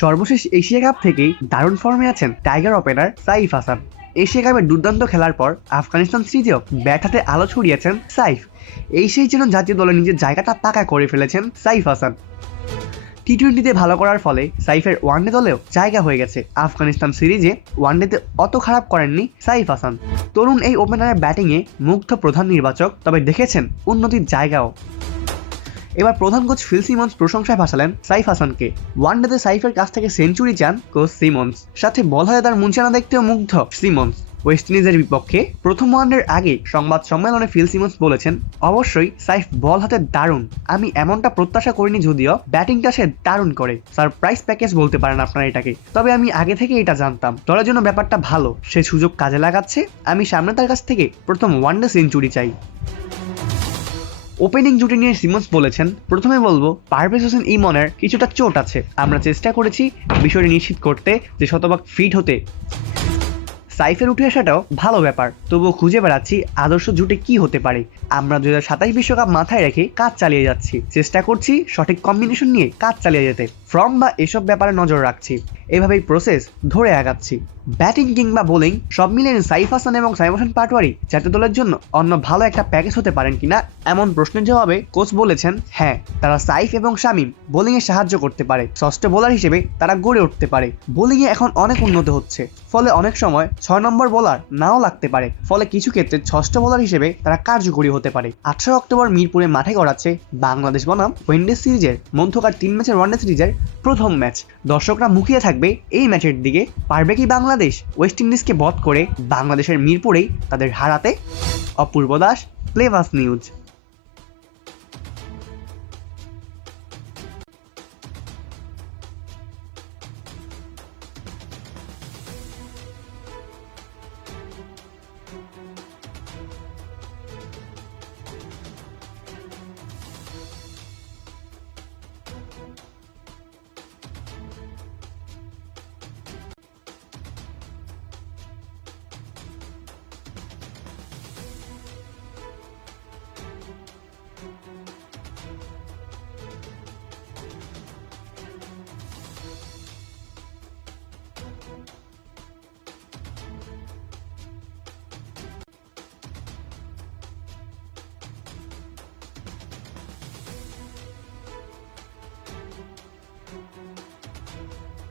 সর্বশেষ Asia cup থেকেই দারুণ ফর্মে আছেন tiger opener Saif Hasan. Asia কাপে দুর্দান্ত খেলার পর আফগানিস্তান সিরিজেও ব্যাট হাতে আলো ছড়িয়েছেন সাইফ। এই সেই যেন জাতীয় দলে নিজের জায়গাটা পাকা করে ফেলেছেন সাইফ হাসান। টি টোয়েন্টিতে ভালো করার ফলে সাইফের ওয়ানডে দলেও জায়গা হয়ে গেছে আফগানিস্তান সিরিজে। ওয়ানডেতে অত খারাপ করেননি সাইফ হাসান। তরুণ এই ওপেনারের ব্যাটিংয়ে মুগ্ধ প্রধান নির্বাচক, তবে দেখেছেন উন্নতির জায়গাও। এবার প্রধান কোচ ফিল সিমন্স প্রশংসায় ভাসালেন সাইফ হাসানকে। ওয়ানডেতে সাইফের কাছ থেকে সেঞ্চুরি চান কোচ সিমন্স। সাথে বল হাতে তার মুঞ্চানা দেখতেও মুগ্ধ সিমন্স। ওয়েস্ট ইন্ডিজের বিপক্ষে প্রথম ওয়ানডের আগে সংবাদ সম্মেলনে ফিল সিমন্স বলেছেন, অবশ্যই সাইফ বল হাতে দারুণ। আমি এমনটা প্রত্যাশা করিনি যদিও ব্যাটিংটা সে দারুণ করে। সারপ্রাইজ প্যাকেজ বলতে পারেন আপনারা এটাকে। তবে আমি আগে থেকে এটা জানতাম। দলের জন্য ব্যাপারটা ভালো। সে সুযোগ কাজে লাগাচ্ছে। আমি সামনে তার কাছ থেকে প্রথম ওয়ানডে সেঞ্চুরি চাই। ওপেনিং জুটি নিয়ে সিমন্স বলেছেন, প্রথমে বলব পারভেজ হোসেন ইমনের কিছুটা চোট আছে। আমরা চেষ্টা করেছি বিষয়টি নিশ্চিত করতে যে শতভাগ ফিট হতে। সাইফের উঠে আসাটাও ভালো ব্যাপার। তবুও খুঁজে বেড়াচ্ছি আদর্শ জুটে কি হতে পারে। আমরা দু হাজার বিশ্বকাপ মাথায় রেখে কাজ চালিয়ে যাচ্ছি। চেষ্টা করছি সঠিক কম্বিনেশন নিয়ে কাজ চালিয়ে যেতে। ফর্ম বা এসব ব্যাপারে নজর রাখছি। এভাবেই প্রসেস ধরে আগাচ্ছি। ব্যাটিং কিংবা বোলিং সব মিলিয়ে সাইফ হাসান এবং সাইম হোসেন পাটোয়ারি জাতীয় দলের জন্য অন্য ভালো একটা প্যাকেজ হতে পারেন কিনা এমন প্রশ্নের জবাবে কোচ বলেছেন হ্যাঁ তারা সাইফ এবং শামিম বোলিংয়ে সাহায্য করতে পারে। ষষ্ঠ বোলার হিসেবে তারা গড়ে উঠতে পারে। বোলিংয়ে এখন অনেক উন্নত হচ্ছে। ফলে অনেক সময় ছয় নম্বর বোলার নাও লাগতে পারে। ফলে কিছু ক্ষেত্রে ষষ্ঠ বোলার হিসেবে তারা কার্যকরী হতে পারে। আঠারো অক্টোবর মিরপুরে মাঠে গড়াচ্ছে বাংলাদেশ বনাম ওয়েন্ডিজ সিরিজের মধ্যকার তিন ম্যাচের ওয়ানডে সিরিজের প্রথম ম্যাচ। দর্শকরা মুখিয়ে থাকবে এই ম্যাচের দিকে। পারবে কি বাংলাদেশ? ওয়েস্ট ইন্ডিজকে বধ করে বাংলাদেশের মিরপুরেই তাদের হারাতে অপূর্ব দাস প্লেভাস নিউজ